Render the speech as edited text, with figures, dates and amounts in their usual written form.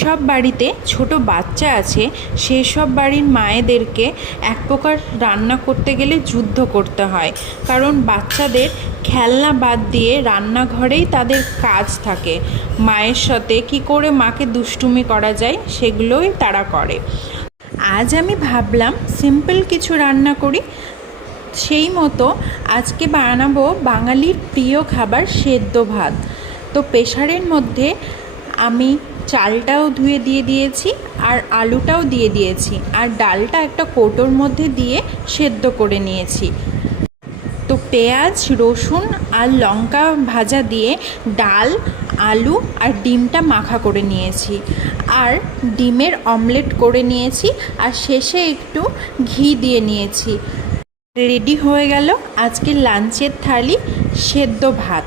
সব বাড়িতে ছোট বাচ্চা আছে, সেসব বাড়ির মায়েদেরকে এক প্রকার রান্না করতে গেলে যুদ্ধ করতে হয়। কারণ বাচ্চাদের খেলনা বাদ দিয়ে রান্নাঘরেই তাদের কাজ থাকে। মায়ের সাথে কি করে মাকে দুষ্টুমি করা যায় সেগুলোই তারা করে। আজ আমি ভাবলাম সিম্পল কিছু রান্না করি। সেই মতো আজকে বানাবো বাঙালির প্রিয় খাবার সেদ্ধ ভাত। তো প্রেসারের মধ্যে আমি চালটাও ধুয়ে দিয়ে দিয়েছি আর আলুটাও দিয়ে দিয়েছি আর ডালটা একটা কৌটোর মধ্যে দিয়ে সেদ্ধ করে নিয়েছি। তো পেঁয়াজ, রসুন আর লঙ্কা ভাজা দিয়ে ডাল, আলু আর ডিমটা মাখা করে নিয়েছি আর ডিমের অমলেট করে নিয়েছি আর শেষে একটু ঘি দিয়ে নিয়েছি। রেডি হয়ে গেল আজকের লাঞ্চের থালি সেদ্ধ ভাত।